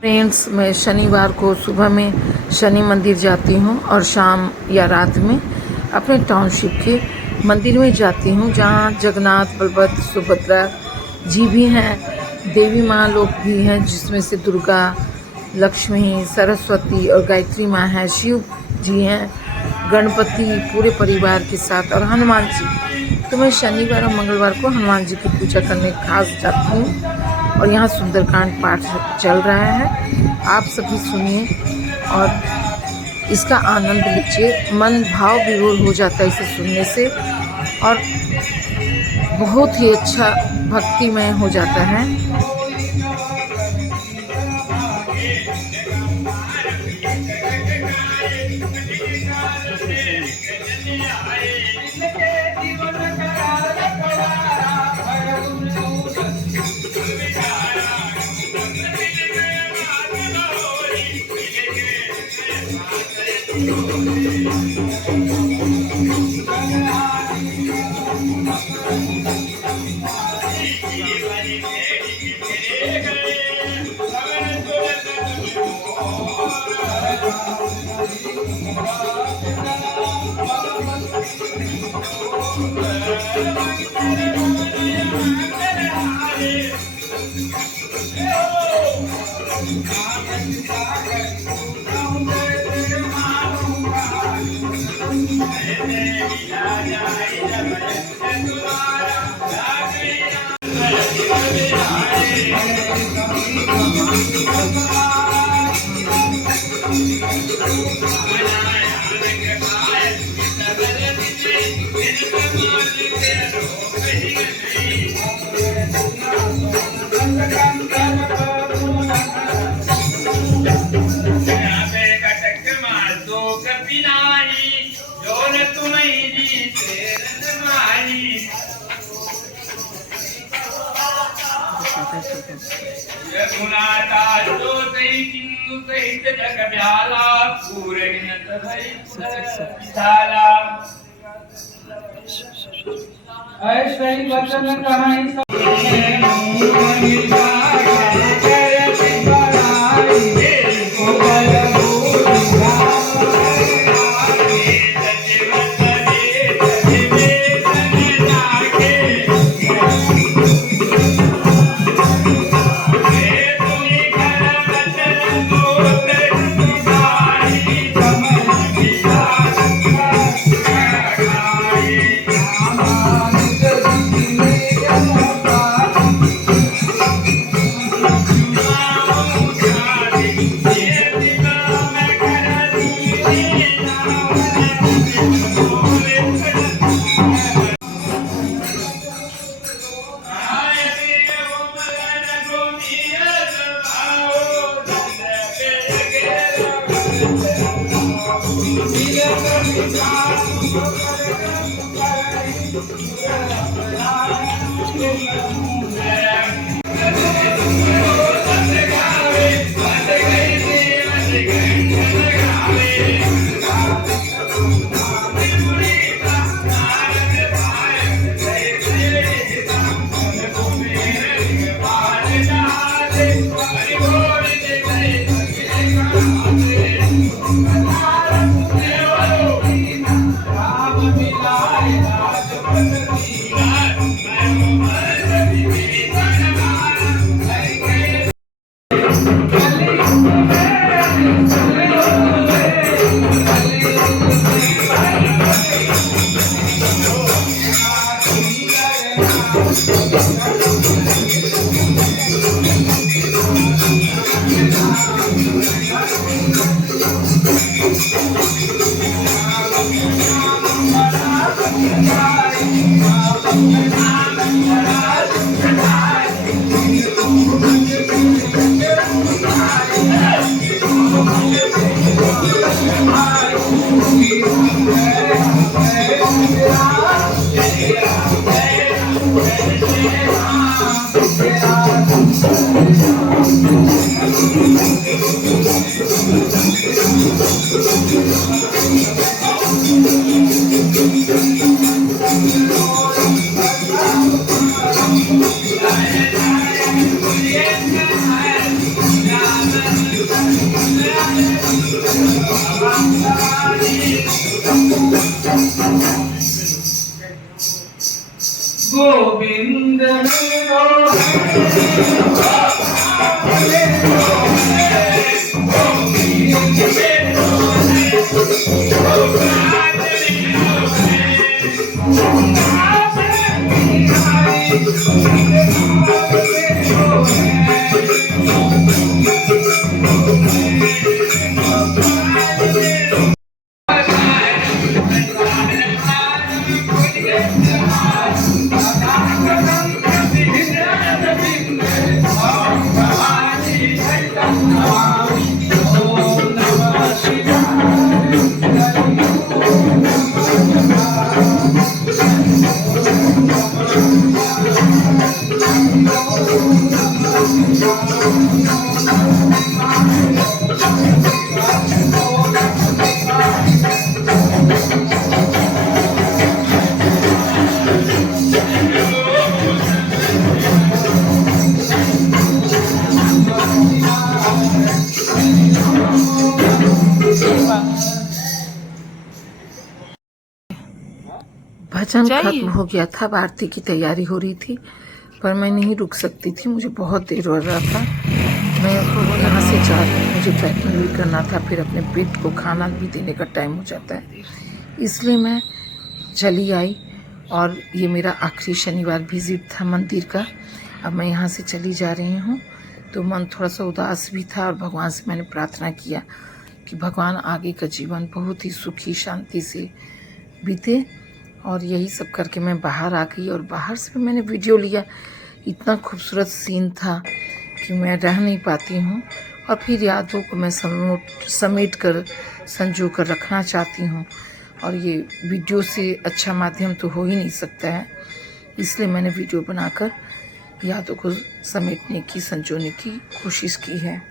फ्रेंड्स, मैं शनिवार को सुबह में शनि मंदिर जाती हूँ और शाम या रात में अपने टाउनशिप के मंदिर में जाती हूँ, जहाँ जगन्नाथ, बलभद्र, सुभद्रा जी भी हैं, देवी माँ लोग भी हैं, जिसमें से दुर्गा, लक्ष्मी, सरस्वती और गायत्री माँ हैं, शिव जी हैं, गणपति पूरे परिवार के साथ और हनुमान जी। तो मैं शनिवार और मंगलवार को हनुमान जी की पूजा करने खास जाती हूँ और यहाँ सुंदरकांड पाठ चल रहा है। आप सभी सुनिए और इसका आनंद लीजिए। मन भाव विभोर हो जाता है इसे सुनने से और बहुत ही अच्छा भक्तिमय हो जाता है। गोविंद भजन खत्म हो गया था। अब आरती की तैयारी हो रही थी, पर मैं नहीं रुक सकती थी, मुझे बहुत देर हो रहा था। मैं यहाँ से जा रही हूँ, मुझे पैकिंग भी करना था, फिर अपने पेट को खाना भी देने का टाइम हो जाता है, इसलिए मैं चली आई। और ये मेरा आखिरी शनिवार विज़िट था मंदिर का। अब मैं यहाँ से चली जा रही हूँ, तो मन थोड़ा सा उदास भी था और भगवान से मैंने प्रार्थना किया कि भगवान आगे का जीवन बहुत ही सुखी शांति से बीते। और यही सब करके मैं बाहर आ गई और बाहर से भी मैंने वीडियो लिया। इतना खूबसूरत सीन था कि मैं रह नहीं पाती हूँ, और फिर यादों को मैं समेट कर संजो कर रखना चाहती हूँ, और ये वीडियो से अच्छा माध्यम तो हो ही नहीं सकता है, इसलिए मैंने वीडियो बनाकर यादों को समेटने की, संजोने की कोशिश की है।